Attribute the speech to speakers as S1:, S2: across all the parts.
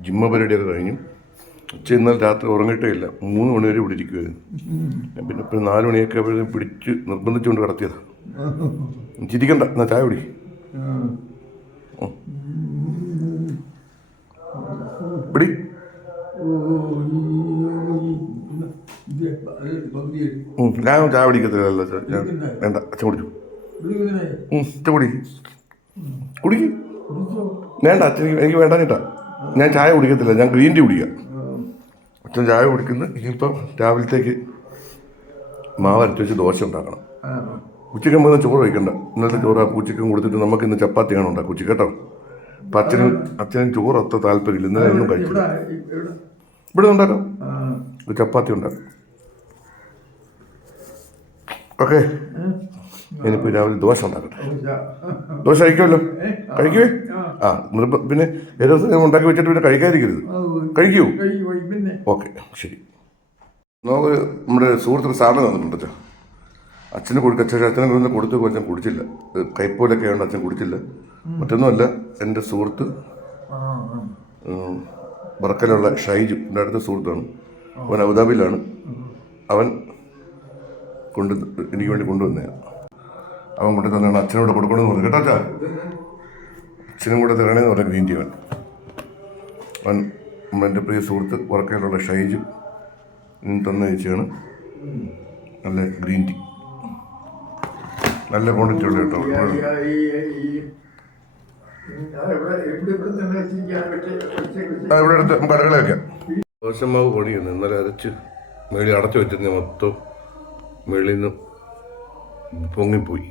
S1: ജിമ്മ പരിപാടിയൊക്കെ കഴിഞ്ഞു. ഉച്ച ഇന്നലെ രാത്രി ഉറങ്ങിയിട്ടേ ഇല്ല മൂന്ന് മണി വരെ ഇവിടെ പിന്നെ ഇപ്പം നാല് മണിയൊക്കെ അവിടെ പിടിച്ച് നിർബന്ധിച്ചുകൊണ്ട് കടത്തിയതാണ് ചിരിക്കണ്ട എന്നാ ചായ പിടി. ഉം, ഞാൻ ചായ പിടിക്കത്തില്ല വേണ്ട അച്ഛൻ കുടിച്ചു. കുടി. കുടിക്ക്. വേണ്ട അച്ഛൻ എനിക്ക് വേണ്ട ചേട്ടാ ഞാൻ ചായ കുടിക്കത്തില്ല ഞാൻ ഗ്രീൻ ടീ കുടിക്കാം. അച്ഛൻ ചായ കുടിക്കുന്നു ഇനിയിപ്പം രാവിലത്തേക്ക് മാവ് അരച്ച് വെച്ച് ദോശ ഉണ്ടാക്കണം. ഉച്ചയ്ക്ക് നമുക്ക് ചോറ് വയ്ക്കണ്ട ഇന്നലത്തെ ചോറ് ഉച്ചയ്ക്കും കൊടുത്തിട്ട് നമുക്ക് ഇന്ന് ചപ്പാത്തിയാണ് ഉണ്ടാക്കുക ഉച്ചയ്ക്ക് കേട്ടോ. അപ്പം അച്ഛനും അച്ഛനും ചോറ് അത്ര താല്പര്യമില്ല ഇന്നലെ ഒന്നും കഴിച്ചില്ല. ഇവിടെ ഉണ്ടാക്കാം. ചപ്പാത്തി ഉണ്ടാക്കാം. ഓക്കെ. ഇനിയിപ്പോൾ രാവിലെ ദോശ ഉണ്ടാക്കട്ടെ. ദോശ. കഴിക്കുമല്ലോ? കഴിക്കുവേ? ആ. നിർബ പിന്നെ ഏതോ ദിവസം ഞാൻ ഉണ്ടാക്കി വെച്ചിട്ട് പിന്നെ കഴിക്കാതിരിക്കരുത്. കഴിക്കൂ. ഓക്കെ ശരി. നമുക്ക് നമ്മുടെ സുഹൃത്തിന് സാധനം തന്നിട്ടുണ്ട് അച്ഛാ. അച്ഛന് കൊടുക്ക അച്ഛൻ അച്ഛനെ കൊണ്ട് കൊടുത്തു അച്ഛൻ കുടിച്ചില്ല. കൈപ്പോലൊക്കെ ആണ് അച്ഛൻ കുടിച്ചില്ല. മറ്റൊന്നുമല്ല എന്റെ സുഹൃത്ത് ബർക്കലുള്ള ഷൈജു എന്റെ അടുത്ത സുഹൃത്താണ്. അവൻ അബുദാബിയിലാണ്. അവൻ കൊണ്ട് എനിക്ക് വേണ്ടി കൊണ്ടുവന്നതാണ് അവൻ കൊണ്ടു തന്നെയാണ് അച്ഛനോട് കൊടുക്കണമെന്ന് പറഞ്ഞു കേട്ടോ അച്ഛാ? അച്ഛനും കൂടെ തരണേന്ന് പറഞ്ഞ ഗ്രീൻ ടീ അവൻ അവൻ എന്റെ പ്രിയ സുഹൃത്ത് വർക്കയിലുള്ള ഷൈജു തന്ന ചേച്ചിയാണ്. നല്ല ഗ്രീൻ ടീ. നല്ല ക്വാണ്ടിറ്റി ഉള്ള കേട്ടോ. ആ, ഇവിടെ അടുത്ത് നമുക്ക് അടുക്കള വെക്കാം. ദോശമാവ് പൊടിയുന്നു ഇന്നലെ അരച്ച് മേളി അടച്ചു വെച്ചിരുന്ന മൊത്തം മേളിൽ നിന്ന് പൊങ്ങിപ്പോയി.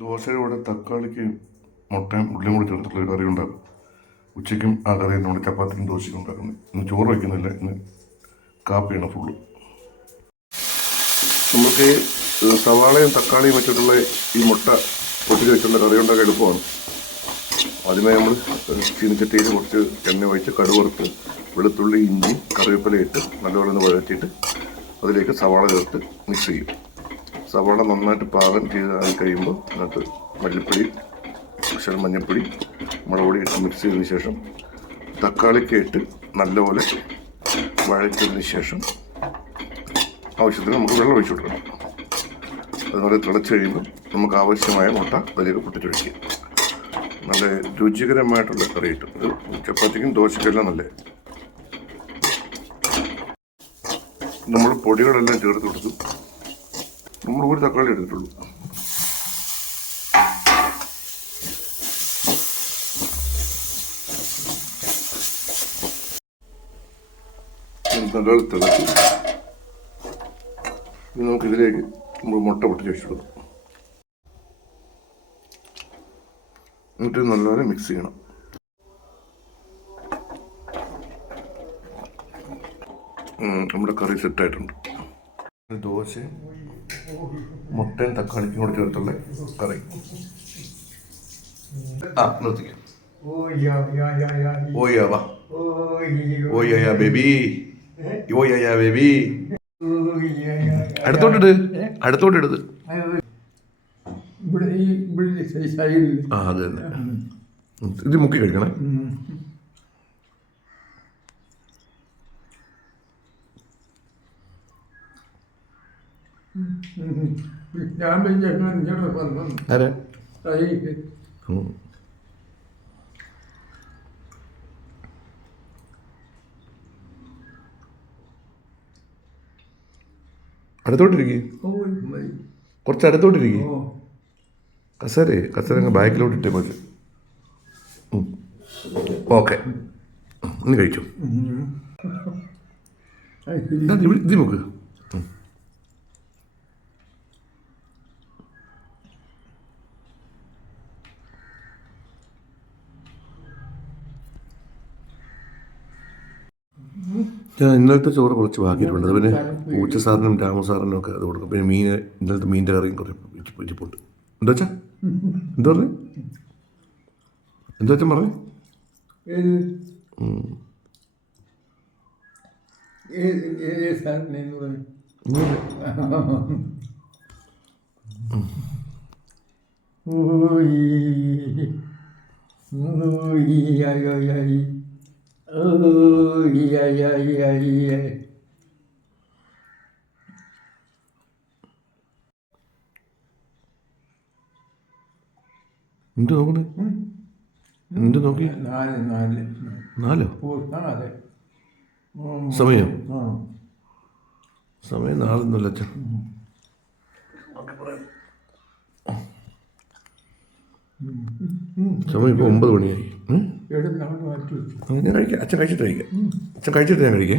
S1: ദോശയുടെ കൂടെ തക്കാളിക്ക് മുട്ടയും ഉള്ളിയും കൂടി ചേർത്തിട്ടുള്ള ഒരു കറി ഉണ്ടാക്കും ഉച്ചയ്ക്കും ആ കറി നമ്മൾ ചപ്പാത്തിക്കും ചപ്പാത്തിയും ദോശയും ഉണ്ടാക്കുന്നത് ഇന്ന് ചോറ് വയ്ക്കുന്നില്ല. ഇന്ന് കാപ്പിയാണ് ഫുള്ള്. നമുക്ക് സവാളയും തക്കാളിയും വെച്ചിട്ടുള്ള ഈ മുട്ട പൊട്ടിച്ച് വെച്ചുള്ള കറി ഉണ്ടാക്കാൻ എളുപ്പമാണ്. ആദ്യമേ നമ്മൾ ചീനിച്ചട്ടിയിൽ കുറച്ച് എണ്ണ ഒഴിച്ച് കടുവറുത്ത് വെളുത്തുള്ളി ഇഞ്ചി കറിവേപ്പില ഇട്ട് നല്ലപോലെ ഒന്ന് വഴറ്റിയിട്ട് അതിലേക്ക് സവാള ചേർത്ത് മിക്സ് ചെയ്യും. സവാള നന്നായിട്ട് പാകം ചെയ്ത് കഴിയുമ്പോൾ അതിനകത്ത് മല്ലിപ്പൊടി പക്ഷേ മഞ്ഞൾപ്പൊടി മുളക് പൊടി ഇട്ട് മിക്സ് ചെയ്തതിന് ശേഷം തക്കാളിക്ക് ഇട്ട് നല്ലപോലെ വഴറ്റിയതിന് ശേഷം ആവശ്യത്തിന് നമുക്ക് വെള്ളം ഒഴിച്ചു കൊടുക്കണം. അതുപോലെ തിളച്ച് കഴിയുമ്പോൾ നമുക്ക് ആവശ്യമായ മുട്ട അതിലേക്ക് പൊട്ടിച്ചൊഴിക്കുക നല്ല രുചികരമായിട്ടുള്ള കറി കിട്ടും ചപ്പാത്തിക്കും ദോശയ്ക്കെല്ലാം നല്ല നമ്മൾ പൊടികളെല്ലാം ചേർത്ത് കൊടുത്തു. നമ്മൾ ഒരു തക്കാളി എടുത്തിട്ടുള്ളൂ. ഇനി നമുക്കിതിലേക്ക് നമ്മൾ മുട്ട പൊട്ടിച്ച് വെച്ചു എന്നിട്ട് നല്ലപോലെ മിക്സ് ചെയ്യണം. നമ്മുടെ കറി സെറ്റായിട്ടുണ്ട് ദോശ മുട്ടയും തക്കാളിക്കും കൂടി ചേർത്തുള്ള കറി. ആ നിർത്തിക്കാം. ഓയ്യാ വാ. ഓയ്യാ ബേബി. ഓയ്യാ ബേബി. അടുത്തോട്ടിട്. അടുത്തോട്ടിടത്. ആ അത് തന്നെ. ഇത് മുക്കി കഴിക്കണേ.
S2: ഞാൻ.
S1: അടുത്തോട്ടിരിക്കും. കുറച്ച് അടുത്തോട്ടിരിക്കും കസേര കസേര അങ്ങ് ബാക്കിലോട്ട് ഇട്ടേ മതി ഓക്കെ ഇനി കഴിച്ചു ഇത് നോക്ക്. ഞാൻ ഇന്നലത്തെ ചോറ് കുറച്ച് ബാക്കിയിട്ടുണ്ട് അത് പിന്നെ പൂച്ച സാറിനും രാമ സാറിനും ഒക്കെ അത് കൊടുക്കും പിന്നെ മീൻ ഇന്നലത്തെ മീന്റെ കറിയും കുറേ ഇരിപ്പ് ഇരിപ്പുണ്ട് എന്താ വെച്ചാ എന്താ പറഞ്ഞു എന്താ വെച്ചാൽ പറഞ്ഞു
S2: ഓ ഈ ഓ ഈ Oh, yeah,
S1: എന്ത് നോക്കുന്നത്? എന്ത് നോക്കി?
S2: നാല് നാല്.
S1: നാലോ?
S2: അതെ
S1: സമയം?
S2: ആ.
S1: സമയം നാളൊന്നുമില്ല അച്ഛൻ. സമയം ഇപ്പോൾ ഒമ്പത് മണിയായി. ഞാൻ കഴിക്കാം അച്ഛൻ കഴിച്ചിട്ട് കഴിക്കാം. അച്ഛൻ കഴിച്ചിട്ട് ഞാൻ കഴിക്കേ.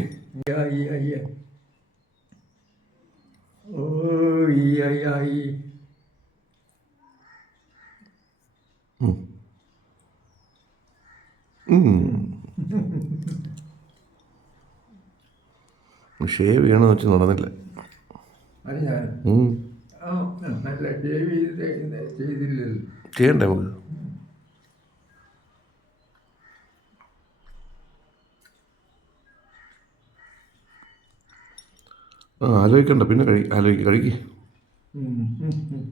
S1: ഷേവ് ചെയ്യണമെന്ന് വെച്ച് നടന്നില്ല. ചെയ്യണ്ടേ നമുക്ക്? ആ ആലോചിക്കണ്ട പിന്നെ കഴി ആലോചിക്കുക കഴിക്ക്
S2: ഉം, ഉം, ഉം.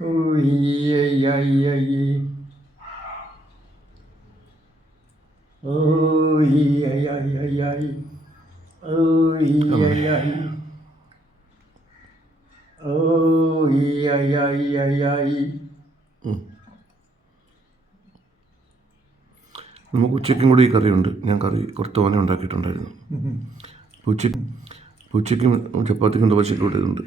S2: ഓ yeah, yeah, yeah, yeah. Oh, yeah, yeah, yeah, yeah.
S1: നമുക്ക് ഉച്ചയ്ക്കും കൂടി ഈ കറിയുണ്ട്. ഞാൻ കറി കുറച്ച് തോനെ ഉണ്ടാക്കിയിട്ടുണ്ടായിരുന്നു. ഉച്ച ഉച്ചയ്ക്കും ചപ്പാത്തിക്കും ദോശയ്ക്കും കൂടെ ഇതുണ്ട്.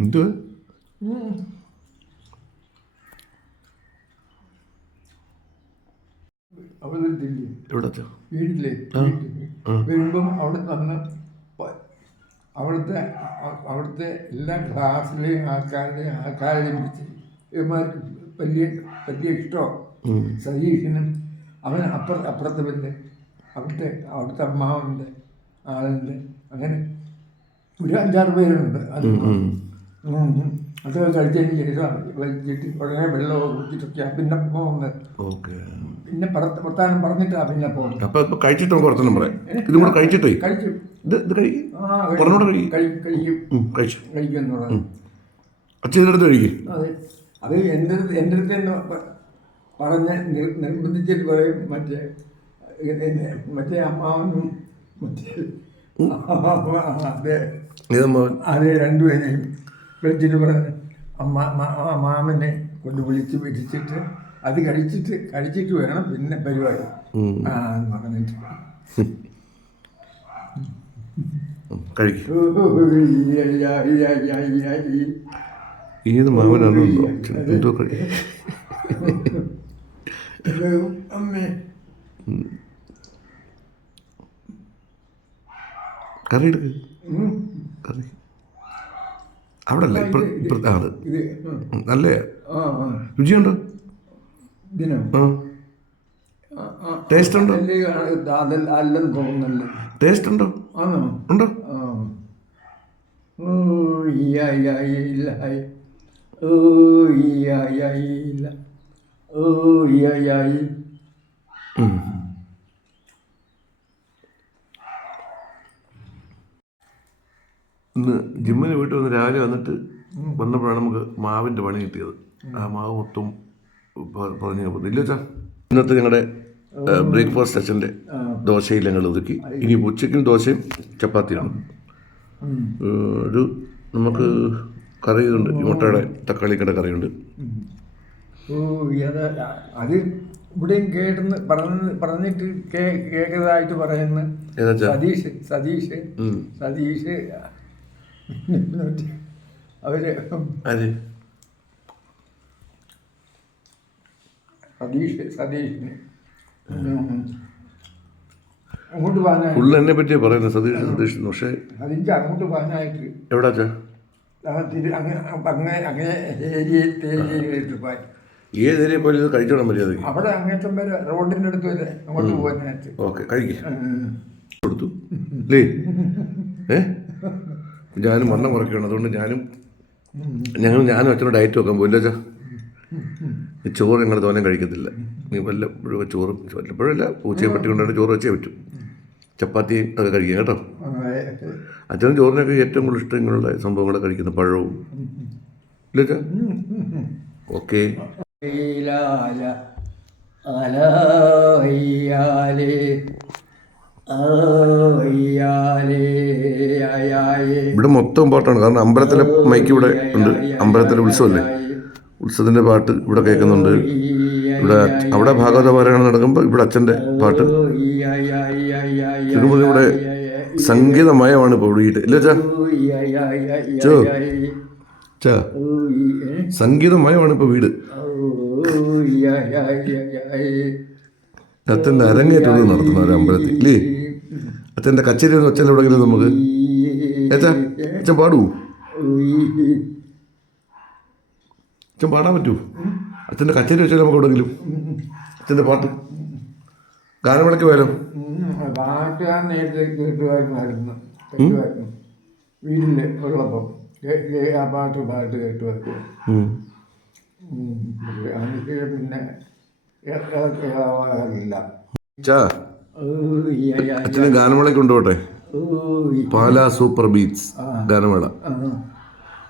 S1: എന്ത് എവിടെ?
S2: വീട്ടിലെ. വരുമ്പം അവിടെ തന്ന് പ- അവിടുത്തെ അവിടുത്തെ എല്ലാ ക്ലാസ്സിലെയും ആൾക്കാരുടെയും ആൾക്കാരെയും വിളിച്ച് ഇവന്മാർക്ക് വലിയ വലിയ
S1: ഇഷ്ടോ.
S2: സതീഷിനും അവൻ അപ്പുറ അപ്പുറത്തെ പിന്നെ അവിടുത്തെ അവിടുത്തെ അമ്മാവുണ്ട് ആളുണ്ട്. അങ്ങനെ ഒരു അഞ്ചാറ് പേരുണ്ട്. അത്. അതൊക്കെ കഴിച്ചതിന് ശേഷം വലിച്ചിട്ട് ഉടനെ വെള്ളമൊക്കെ കുടിച്ചിട്ടൊക്കെയാണ് പിന്നെ പോകുന്നത്.
S1: ഓക്കെ.
S2: പിന്നെ പുറത്ത് വർത്താനം പറഞ്ഞിട്ടാണ് പിന്നെ പോകുന്നത്.
S1: അപ്പൊ കഴിച്ചിട്ടോ കഴിച്ചിട്ട് കുറച്ചെണ്ണം പറയാം. ഇതും കൂടെ കഴിച്ചിട്ടേ?
S2: കഴിച്ചു.
S1: ഇത് ഇത് കഴിക്കും
S2: ആ കഴിക്കും.
S1: പറഞ്ഞോടെ കഴിക്ക്.
S2: കഴി- കഴിക്കും.
S1: കഴിച്ചു. അച്ഛന്റെ ഇതെടുത്ത് കഴിക്കും.
S2: അതെ. എന്റെ അടുത്ത് എന്റെ അടുത്ത് തന്നെ പറഞ്ഞ് നിർബന്ധിച്ചിട്ട് പറയും. മറ്റേ മറ്റേ അമ്മാവനും മറ്റേ അതെ. അതെ രണ്ടുപേരെയും വിളിച്ചിട്ട് പറഞ്ഞ് അമ്മ മാമനെ കൊണ്ട് വിളിച്ച് പിടിച്ചിട്ട് അത് കഴിച്ചിട്ട് കഴിച്ചിട്ട് വേണം പിന്നെ പരിപാടി. ആ എന്ന് പറഞ്ഞിട്ട്.
S1: കഴിക്കും. ഏത് മാവനാണോ എന്തോ എന്തോ കഴി
S2: ഇത് അമ്മേ
S1: കറി എടുക്ക്. കറി. അവിടെ അല്ല ഇപ്പുറ ഇപ്പുറത്തെ ആ, അത്.
S2: ഇത് ഉം.
S1: ഉം, നല്ല രുചിയുണ്ടോ. ടേസ്റ്റ് ഉണ്ടോ? ടേസ്റ്റ് ഉണ്ടോ? ഉണ്ടോ. ഇന്ന് ജിമ്മിന് വീട്ടിൽ വന്ന് രാവിലെ വന്നിട്ട് വന്നപ്പോഴാണ് നമുക്ക് മാവിന്റെ പണി കിട്ടിയത്. ആ മാവ് മൊത്തം പറഞ്ഞു ഇല്ല ഇന്നത്തെ ഞങ്ങളുടെ ബ്രേക്ക്ഫാസ്റ്റ്
S2: സെഷന്റെ.
S1: ദോശയിൽ ഞങ്ങൾ ഒതുക്കി ഇനി ഉച്ചയ്ക്കും ദോശയും ചപ്പാത്തിയാണ്. ഒരു നമുക്ക് കറിയുണ്ട്. തക്കാളി തക്കാളിക്കട കറിയുണ്ട്.
S2: അത് ഇവിടെയും കേട്ടെന്ന് പറഞ്ഞ് പറഞ്ഞിട്ട് കേൾക്കതായിട്ട് പറയുന്ന. സതീഷ് സതീഷ്. സതീഷ്.
S1: അവർ
S2: സതീഷ് സതീഷിന്. അങ്ങോട്ട് പോകാനായിട്ട്
S1: ഫുള്ള് എന്നെ പറ്റിയാണ് പറയുന്നത് സതീഷ് സതീഷ് എന്ന്. പക്ഷേ
S2: അതിന്റെ അങ്ങോട്ട് പോകാനായിട്ട്
S1: എവിടെ വെച്ചാ
S2: ആ തിരു അങ്ങനെ അങ്ങനെ അങ്ങനെ ഏരിയയിൽ ഏരിയയിലിട്ട് പോയി
S1: ഏത് ഏരിയ പോലും ഇത് മര്യാദ മര്യാദയ്ക്ക്
S2: അവിടെ അങ്ങേറ്റം വരെ റോഡിന്റെ അടുത്ത് വരെ അങ്ങോട്ട് പോകാനായിട്ട്
S1: ഓക്കെ കഴിക്കുക. കൊടുത്തു. അല്ലേ ഏ? ഞാനും വണ്ണം കുറയ്ക്കണം അതുകൊണ്ട് ഞാനും ഞങ്ങൾ ഞാനും അച്ഛനും ഡയറ്റ് വെക്കാൻ പോയില്ല അച്ഛാ? ചോറ് ഞങ്ങൾ തോനെ കഴിക്കത്തില്ല. നീ വല്ലപ്പോഴും ചോറ് വല്ലപ്പോഴല്ല പൂച്ചയെ പറ്റി കൊണ്ടാണ് ചോറ് വെച്ചേ പറ്റും. ചപ്പാത്തി ഒക്കെ കഴിക്കുക കേട്ടോ. അച്ഛനും ചോറിനൊക്കെ ഏറ്റവും കൂടുതൽ ഇഷ്ടം ഇങ്ങനെയുള്ള സംഭവങ്ങളൊക്കെ കഴിക്കുന്ന പഴവും. ഇല്ല ഓക്കെ. ഇവിടെ മൊത്തം പാട്ടാണ്. കാരണം അമ്പലത്തിലെ മൈക്ക് ഇവിടെ ഉണ്ട്. അമ്പലത്തിലെ ഉത്സവമല്ലേ? ഉത്സവത്തിന്റെ പാട്ട് ഇവിടെ കേൾക്കുന്നുണ്ട് ഇവിടെ അവിടെ ഭാഗവത പാരായണം നടക്കുമ്പോൾ ഇവിടെ അച്ഛന്റെ പാട്ട് ചുരുമുതി ഇവിടെ സംഗീതമയമാണ് ഇപ്പോൾ ഇവിടെ ഇല്ല ചാ ചോ. സംഗീതമയമാണ് ഇപ്പോൾ വീട് അച്ഛന്റെ അരങ്ങേറ്റം നടത്തുന്ന ഒരു അമ്പലത്തിൽ ഇല്ലേ അച്ഛന്റെ കച്ചേരി വെച്ചാൽ എവിടെയെങ്കിലും നമുക്ക് ഏച്ചാ അച്ഛൻ പാടൂ അച്ഛൻ പാടാൻ പറ്റൂ അച്ഛന്റെ കച്ചേരി വെച്ചാൽ നമുക്ക് എവിടെയെങ്കിലും അച്ഛന്റെ പാട്ട്. ഗാനമേളയ്ക്ക് പോയാലോ?
S2: പാട്ടുകാർ നേരത്തെ കേട്ടുമായിരുന്നു കേട്ടുമായിരുന്നു വീട്ടിൽ ഉള്ളപ്പം. കേ- കേ- ആ പാട്ട്. എനിക്ക് പിന്നെ
S1: ചാ അച്ഛനെ ഗാനമേളയ്ക്ക് കൊണ്ടുപോട്ടെ. പാലാ സൂപ്പർ ബീറ്റ്സ് ഗാനമേള.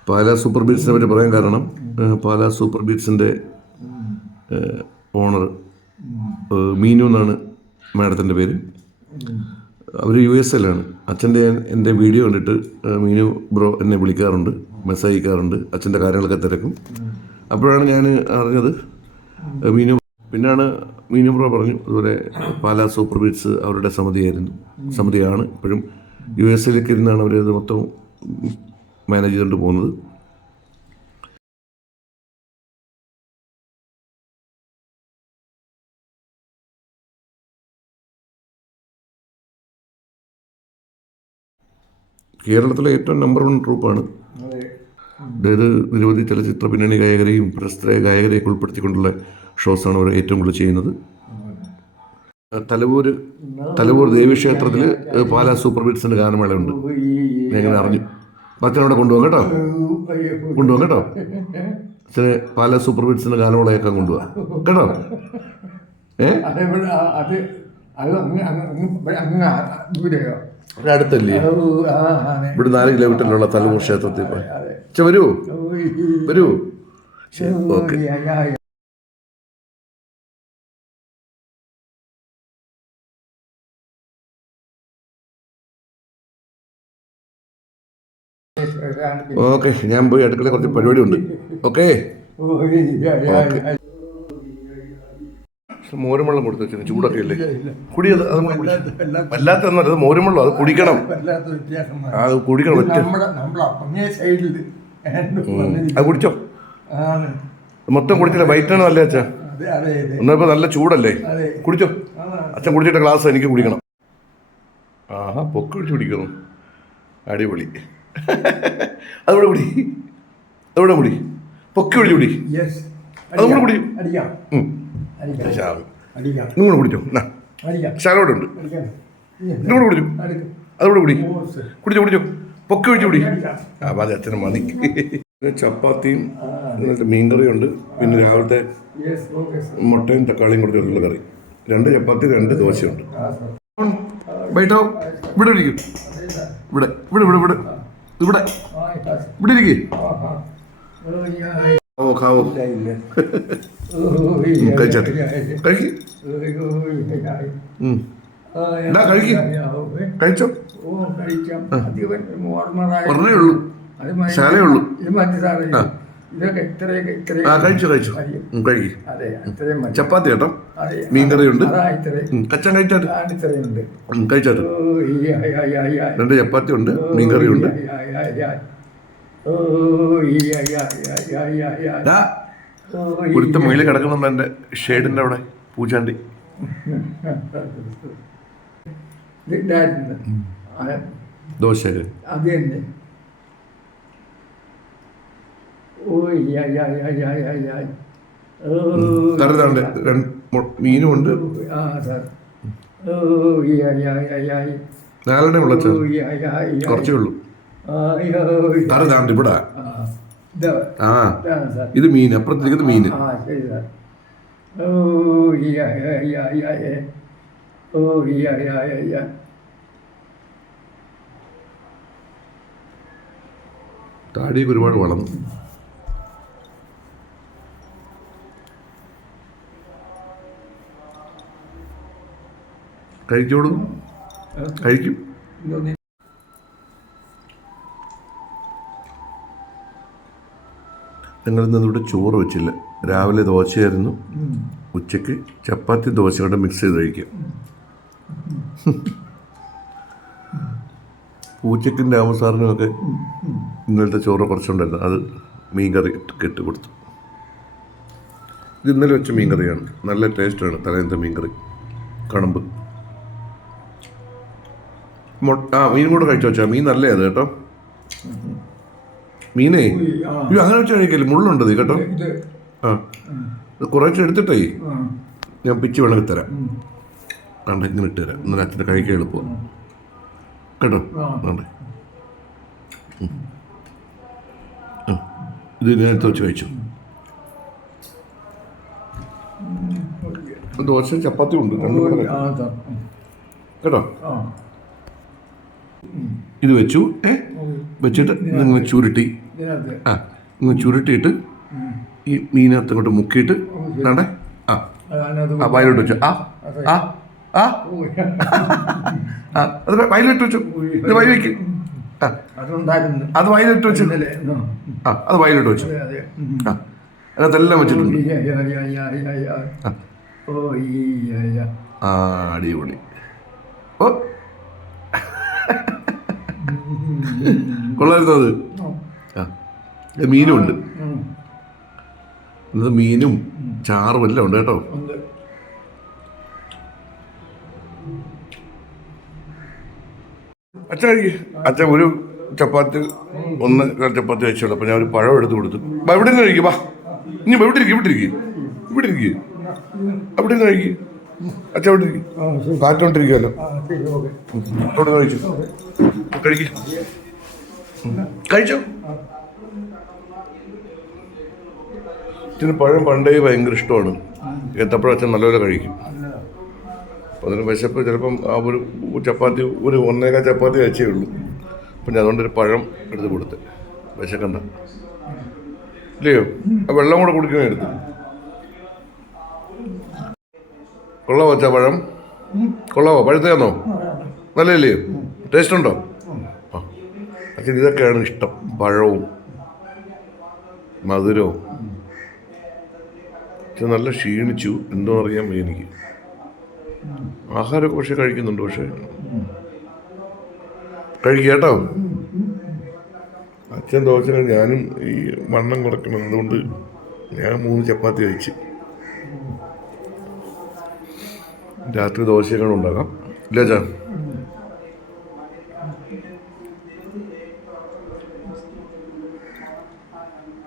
S1: പാലാ സൂപ്പർ ബീറ്റ്സിനെ പറ്റി പറയാൻ കാരണം പാല സൂപ്പർ ബീറ്റ്സിന്റെ ഓണർ മീനു എന്നാണ് മാഡത്തിന്റെ പേര്. അവർ യു എസ് എല്ലാണ് അച്ഛന്റെ എന്റെ വീഡിയോ കണ്ടിട്ട് മീനു ബ്രോ എന്നെ വിളിക്കാറുണ്ട് മെസ്സേജ് അയക്കാറുണ്ട് അച്ഛന്റെ കാര്യങ്ങളൊക്കെ തിരക്കും. അപ്പോഴാണ് ഞാൻ അറിഞ്ഞത് മീനു പിന്നാണ് മീനു ബ്രോ പറഞ്ഞു അതുപോലെ പാല സൂപ്പർ ബീറ്റ്സ് അവരുടെ സമിതിയായിരുന്നു സമിതിയാണ് ഇപ്പോഴും യു എസിലേക്ക് ഇരുന്നാണ് അവർ മൊത്തം മാനേജ് ചെയ്തുകൊണ്ട് പോകുന്നത്. കേരളത്തിലെ ഏറ്റവും നമ്പർ വൺ ട്രൂപ്പാണ്
S2: അതെ
S1: അതായത് നിരവധി ചലച്ചിത്ര പിന്നണി ഗായകരെയും പ്രശസ്ത ഗായകരെയൊക്കെ ഉൾപ്പെടുത്തിക്കൊണ്ടുള്ള ഷോസാണ് അവർ ഏറ്റവും കൂടുതൽ ചെയ്യുന്നത്. തലവൂർ തലവൂർ ദേവീക്ഷേത്രത്തിൽ പാലാ സൂപ്പർ ബീറ്റ്സിന്റെ ഗാനമേളയുണ്ട്. ഞാൻ അറിഞ്ഞു. അച്ഛനവിടെ കൊണ്ടുപോകാം കേട്ടോ. കൊണ്ടുപോകാം കേട്ടോ. ചില പല സൂപ്പർ ബീറ്റ്സിന്റെ ഗാനമേളയൊക്കെ കൊണ്ടുപോകാം. കേട്ടോ? ഏ? അടുത്തല്ലേ. ഇവിടെ നാല് കിലോമീറ്ററിലുള്ള തലമൂർ ക്ഷേത്രത്തിൽ പോയി. വരൂ. വരൂ. ശരി ഓക്കെ. ഓക്കെ ഞാൻ പോയി അടുക്കള കുറച്ച്
S2: പരിപാടി ഉണ്ട് ഓക്കെ
S1: മോരും വെള്ളം കൊടുത്തു വെച്ചു ചൂടൊക്കെ അല്ലേ കുടിയത് അത് കൂടി
S2: വല്ലാത്ത-
S1: വല്ലാത്ത ഒന്നും അത് മോരും വെള്ളം അത് കുടിക്കണം. അത് കുടിക്കണം ഒറ്റ. അത് കുടിച്ചോ?
S2: ആണ്.
S1: മൊത്തം കുടിച്ചില്ല? വൈറ്റാണ് നല്ല അച്ഛാ?
S2: അതെ അതെ അതെ.
S1: ഒന്നിപ്പോ നല്ല ചൂടല്ലേ? കുടിച്ചോ. അച്ഛൻ കുടിച്ചിട്ട ഗ്ലാസ് എനിക്ക് കുടിക്കണം. ആഹാ പൊക്കി കുടിച്ച് കുടിക്കണം അടിപൊളി. അതുകൂടെ കുടി. അതുകൂടെ കുടി. പൊക്കി പിടിച്ച് കുടി.
S2: അതുകൂടെ
S1: അതും കൂടെ കൂടെ. കുടിച്ചോ ശാലോടെ ഉണ്ട്
S2: അടിക്കാം.
S1: കുടിച്ചു അതുകൂടെ കുടി. കുടിച്ചോ കുടിച്ചോ. പൊക്കി പിടിച്ച് കുടി.
S2: അപ്പം
S1: ആ മതി അച്ഛന് മതി. പിന്നെ ചപ്പാത്തിയും എന്നിട്ട് മീൻകറിയുണ്ട്. പിന്നെ രാവിലത്തെ മുട്ടയും തക്കാളിയും കൂടി ഉള്ള കറി. രണ്ട് ചപ്പാത്തി രണ്ട് ദോശയുണ്ട്. ബൈട്ടോ ഇവിടെ വിളിക്കും ഇവിടെ ഇവിടെ ഇവിടെ ഇവിടെ. ഇവിടെ. ഇവിടെ ഇരിക്കേ.
S2: ഓ,
S1: കാവോ കഴിച്ചാട്ടെ കഴിക്ക്. കഴിച്ചോ പറഞ്ഞേ ഉള്ളൂ. ശാലേ ഉള്ളൂ.
S2: ഇതൊക്കെ ഇത്രയൊക്കെ
S1: ആ കഴിച്ചു കഴിച്ചു കഴുകി
S2: അതെ ഇത്രയും മതി
S1: ചപ്പാത്തി കേട്ടോ
S2: അതെ
S1: മീൻകറിയുണ്ട്
S2: അതാ ഇത്രയും
S1: കച്ചൻ കഴിച്ചാട്ട്
S2: ആ, ഇത്രയുണ്ട്
S1: കഴിച്ചാട്ട്
S2: ഓ അയ്യ, അയ്യ, യാ.
S1: രണ്ട് ചപ്പാത്തി ഉണ്ട്
S2: ഓ,
S1: കറി
S2: ഉണ്ട് യാ, യാ, യാ. ഓ അയ്യ, അയ്യ, യാ, യാ, യാ.
S1: ദാ,
S2: ഓ,
S1: മുകളിൽ കിടക്കുന്നുണ്ട് എന്റെ ഷെയ്ഡിന്റെ അവിടെ പൂച്ചാണ്ടി
S2: ഇത് ഇതായിരുന്നു. ആ,
S1: ദോശയൊക്കെ
S2: അത് തന്നെ ആ സാർ.
S1: നാലെണ്ണേ ഉള്ള. കുറച്ചേ
S2: ആ,
S1: ഇവിടെ
S2: ഇതാ
S1: മീൻ അപ്പുറത്തേക്ക് മീൻ താടിയൊക്കെ ഒരുപാട് സാർ കഴിച്ചോളൂ. കഴിക്കും. ഞങ്ങളിന്ന് ഇവിടെ ചോറ് വെച്ചില്ല. രാവിലെ ദോശയായിരുന്നു. ഉച്ചയ്ക്ക് ചപ്പാത്തി ദോശ കൊണ്ട് മിക്സ് ചെയ്ത് കഴിക്കാം. പൂച്ചക്കിന്റെ ആമസാറിനുമൊക്കെ ഇന്നലത്തെ ചോറ് കുറച്ചുണ്ടായിരുന്നു. അത് മീൻ കറി കെട്ട് കൊടുത്തു. ഇത് ഇന്നലെ വെച്ച മീൻ കറിയാണ് നല്ല ടേസ്റ്റാണ് തലേന്നത്തെ മീൻകറി. കണമ്പ്. മൊട്ട ആ മീൻ കൂടെ കഴിച്ചു വെച്ചാൽ മീൻ നല്ലത് കേട്ടോ? മീനേ? അയ്യോ അങ്ങനെ വെച്ച് കഴിക്കല്ലേ? മുള്ളുണ്ട് ഇത് കേട്ടോ. ആ. കുറച്ച് എടുത്തിട്ടേ. ഞാൻ പിച്ച് വേണമെങ്കിൽ തരാം. കണ്ട ഇങ്ങനെ ഇട്ട് തരാം. എന്നാൽ അച്ഛന്റെ കഴിക്കാൻ എളുപ്പം. കേട്ടോ?
S2: ആ.
S1: കണ്ടേ? ഇത് നേരത്തെ വെച്ച് കഴിച്ചു? ദോശ ചപ്പാത്തി ഉണ്ട്. കേട്ടോ?
S2: ആ.
S1: ഇത് വെച്ചു. ഏ? വെച്ചിട്ട് നിങ്ങൾ ചുരുട്ടി. ആ നിങ്ങൾ ചുരുട്ടിയിട്ട് ഈ മീനകത്ത് അങ്ങോട്ട് മുക്കിയിട്ട് വേണ്ടേ ആ. വയലോട്ട് വെച്ചു. ആ ആ ആ. അത് വയലിട്ട് വെച്ചു. ഇത് വയൽ ആ.
S2: അതുണ്ടായിരുന്നു.
S1: അത് വയലിട്ട് വെച്ചു. ആ അത് വയലിട്ട് വെച്ചു. ആ. അതിനകത്തെല്ലാം വെച്ചിട്ടുണ്ട്. ആ അടിപൊളി. ഓ കൊള്ളായിരുന്നു അത്. ആ. മീനും ഉണ്ട്.
S2: ഉം.
S1: മീനും ചാറും എല്ലാം ഉണ്ട് കേട്ടോ. അച്ഛൻ അച്ഛൻ ഒരു ചപ്പാത്തി ഒന്ന് ചപ്പാത്തി വെച്ചോളൂ. അപ്പോൾ ഞാൻ ഒരു പഴം എടുത്തു കൊടുത്തു. ഇവിടെ നിന്ന് കഴിക്കും വാ. ഇനി ഇവിടെ ഇരിക്കും ഇവിടെ ഇരിക്കും ഇവിടെ ഇരിക്കും അവിടെ നിന്ന് കഴിക്കും. കാറ്റോണ്ടിരിക്കുമല്ലോ കഴിച്ചു. കഴിക്ക്. കഴിച്ചോ? അച്ഛന് പഴം പണ്ടേ ഭയങ്കര ഇഷ്ടമാണ്. ഏത്തപ്പഴം അച്ഛൻ നല്ലപോലെ കഴിക്കും. അപ്പം അതിന് വിശപ്പ് ചിലപ്പം ആ ഒരു ചപ്പാത്തി ഒരു ഒന്നേക്കാൾ ചപ്പാത്തി കഴിച്ചേ ഉള്ളൂ. പിന്നെ ഞാൻ അതുകൊണ്ടൊരു പഴം എടുത്ത് കൊടുത്ത്. വിശക്കണ്ട. ഇല്ലയോ? ആ വെള്ളം കൂടെ കുടിക്കണേ എടുത്ത്. കൊള്ളാവോ അച്ഛാ പഴം? കൊള്ളാവോ? പഴുത്തയാന്നോ നല്ലല്ലേ ടേസ്റ്റ് ഉണ്ടോ ആ. അച്ഛൻ ഇതൊക്കെയാണ് ഇഷ്ടം. പഴവും മധുരവും. അച്ഛൻ നല്ല ക്ഷീണിച്ചു. എന്തോ അറിയാൻ വയ്യ എനിക്ക്. ആഹാരമൊക്കെ പക്ഷെ കഴിക്കുന്നുണ്ട് പക്ഷെ. കഴിക്കുക കേട്ടോ. അച്ഛൻ ദോശ ഞാനും ഈ വണ്ണം കുറയ്ക്കണം. അതുകൊണ്ട് ഞാൻ മൂന്ന് ചപ്പാത്തി കഴിച്ച്. രാത്രി ദോശയൊക്കെ ഉണ്ടാക്കാം ഇല്ല ചാ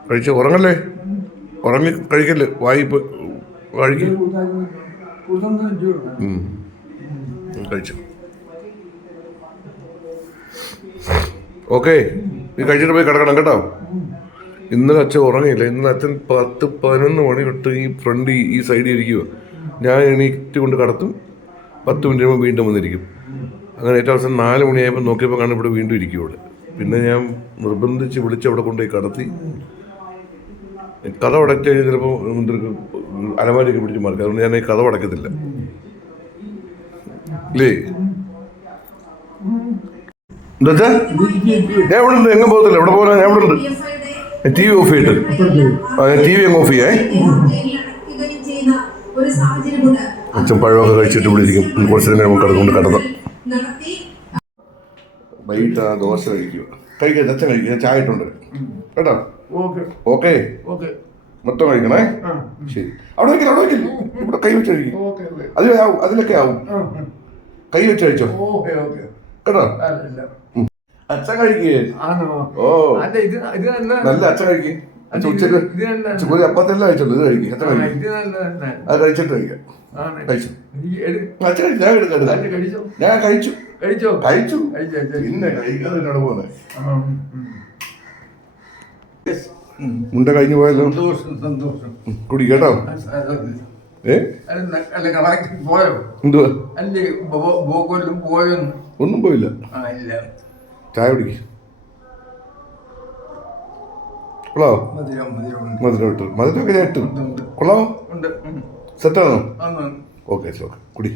S1: കഴിച്ച? ഉറങ്ങല്ലേ? ഉറങ്ങി കഴിക്കല്ലേ? വായി കഴിക്കും കഴിച്ചു. ഓക്കെ നീ കഴിച്ചിട്ട് പോയി കിടക്കണം കേട്ടോ. ഇന്നലെ അച്ഛൻ ഉറങ്ങിയില്ല. ഇന്നലെ അച്ഛൻ പത്ത് പതിനൊന്ന് മണി തൊട്ട് ഈ ഫ്രണ്ട് ഈ- സൈഡിൽ ഇരിക്കുക ഞാൻ എണീറ്റ് കൊണ്ട് കടത്തും. പത്ത് മിനിറ്റ് കഴിയുമ്പോൾ വീണ്ടും വന്നിരിക്കും. അങ്ങനെ ഏറ്റവും അവസാനം നാല് മണിയായപ്പോൾ നോക്കിയപ്പോൾ കാണും ഇവിടെ വീണ്ടും ഇരിക്കും ഇവിടെ പിന്നെ ഞാൻ നിർബന്ധിച്ച് വിളിച്ച് അവിടെ കൊണ്ടുപോയി കടത്തി. കഥ അടച്ചു കഴിഞ്ഞാൽ ചിലപ്പോൾ അലമാരിയൊക്കെ പിടിച്ച് മാർക്ക് അതുകൊണ്ട് ഞാൻ ഈ കഥ അടക്കത്തില്ല. ഇല്ലേ? എന്താ ഞാൻ ഇവിടെ ഉണ്ട്. എങ്ങും പോകത്തില്ല. ഇവിടെ പോകാൻ ഞാൻ ഇവിടെ ഉണ്ട്. ടി വി ഓഫ് ചെയ്തിട്ട്. ടി വി അങ്ങ് ഓഫ് ചെയ്യേ അച്ഛൻ പഴമൊക്കെ കഴിച്ചിട്ട് ഇവിടെ ഇരിക്കും. കുറച്ച് നേരം നമുക്ക് അതുകൊണ്ട് കിടന്നാം.
S3: നടത്തി.
S1: വൈകിട്ട് ആ ദോശ കഴിക്കുക. കഴിക്കുക അച്ഛൻ കഴിക്കുക. ചായ ഇട്ടുണ്ട്. കേട്ടോ?
S2: ഓക്കെ.
S1: ഓക്കെ?
S2: ഓക്കെ.
S1: മൊത്തം കഴിക്കണേ?
S2: ആ.
S1: ശരി. അവിടെ വയ്ക്കില്ല അവിടെ വയ്ക്കില്ല ഇവിടെ കൈ വെച്ച് കഴിക്കും. അതിൽ ആവും അതിലൊക്കെ ആവും. കൈ വെച്ച് കഴിച്ചോ?
S2: Okay okay.
S1: കേട്ടോ? അച്ഛൻ കഴിക്കേ. ഓ.
S2: നല്ല
S1: അച്ഛൻ കഴിക്കും. ഉച്ചയ്ക്ക് ഒരു ചപ്പാത്തെല്ലാം കഴിച്ചുള്ളൂ ഇത് കഴിക്കും.
S2: തന്നെ.
S1: അത് കഴിച്ചിട്ട് കഴിക്കാം. കഴിച്ചു? അച്ഛൻ ഞാൻ എടുക്കാം
S2: കഴിച്ചോ?
S1: ഞാൻ കഴിച്ചു.
S2: കഴിച്ചോ.
S1: പിന്നെ കഴിക്കാതെ പോകുന്നത് മുണ്ട കഴിഞ്ഞു പോയല്ലോ. കുടി കേട്ടോ. ഒന്നും പോയില്ല. ചായ കുടിക്ക്. കൊള്ളാവോ?
S2: മധുരം
S1: ഇട്ടു. മധുരമൊക്കെ ഞാൻ ഇട്ടു.
S2: ഉണ്ട്
S1: കൊള്ളാവോ. സെറ്റാണോ ഓക്കെ ഓക്കെ കുടി.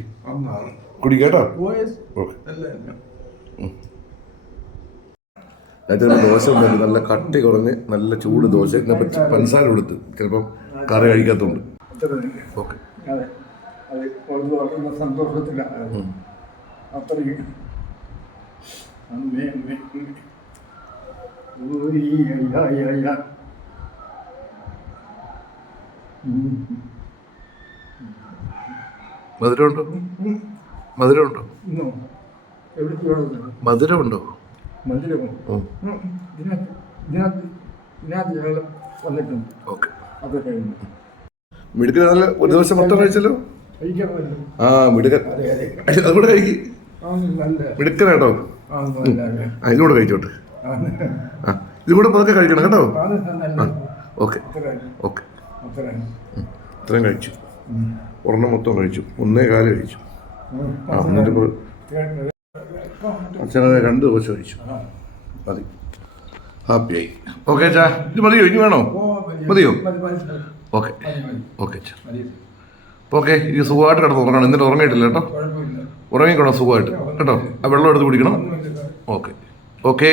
S1: കുടി കേട്ടോ? ഓക്കെ
S2: അല്ല
S1: ദോശ ഉണ്ടാക്കി നല്ല കട്ടി കുറഞ്ഞ് നല്ല ചൂട് ദോശ. ഇതിനപ്പം പഞ്ചസാര കൊടുത്ത്. ചിലപ്പം കറി
S2: തന്നെ.
S1: ഓക്കെ
S2: അതെ. അത്. വളരെ വളരെ സന്തോഷത്തിലാണ് അത്രയും അമ്മേ അമ്മേ അമ്മേ. ഊരി അയ്യ അയ്യ അയ്യ ഉം.
S1: മധുരമുണ്ടോ മധുരമുണ്ടോ
S2: ഇന്നോ എവിടേക്ക് വേണ്ടത്
S1: മധുരമുണ്ടോ
S2: മന്ദിരമോ
S1: ഉം.
S2: ഉം. ഇതിനകത്ത് ഇതിനകത്ത് ഇതിനകത്ത് ഞങ്ങൾ വന്നിട്ടുണ്ട്
S1: ഓക്കെ
S2: മധുരമുണ്ടോ? മധുരമുണ്ടോ?
S1: മിടുക്കൻ നല്ല ഒരു ദിവസം മൊത്തം കഴിച്ചല്ലോ? ആ മിടുക്കൻ.
S2: അതെ അതെ.
S1: അതുകൂടെ കഴിക്കും. മിടുക്കനാട്ടോ?
S2: ആ
S1: ഇതുകൂടെ കഴിച്ചോട്ടെ.
S2: ആ
S1: ഇതുകൂടെ പതുക്കെ കഴിക്കണം കേട്ടോ. ഓക്കെ. ഓക്കെ.
S2: അത്ര
S1: ഇത്രയും കഴിച്ചു. ഒരെണ്ണം മൊത്തം കഴിച്ചു. ഒന്നേ കാൽ കഴിച്ചു. ആ എന്നിട്ടിപ്പോൾ അച്ഛനെ രണ്ട് ദോശ കഴിച്ചു. മതി. ഹാപ്പിയായി. ഓക്കെ അച്ഛാ. ഇത് മതിയോ? ഇനി വേണോ? മതിയോ? ഓക്കെ. ഓക്കെ അച്ഛാ. ഓക്കെ ഇനി സുഖമായിട്ട് കിടന്ന് ഉറങ്ങണം. എന്നിട്ട് ഉറങ്ങിയിട്ടില്ല കേട്ടോ? ഉറങ്ങിക്കോണം സുഖമായിട്ട്. കേട്ടോ? ആ വെള്ളം എടുത്ത് കുടിക്കണം. ഓക്കെ. ഓക്കേ.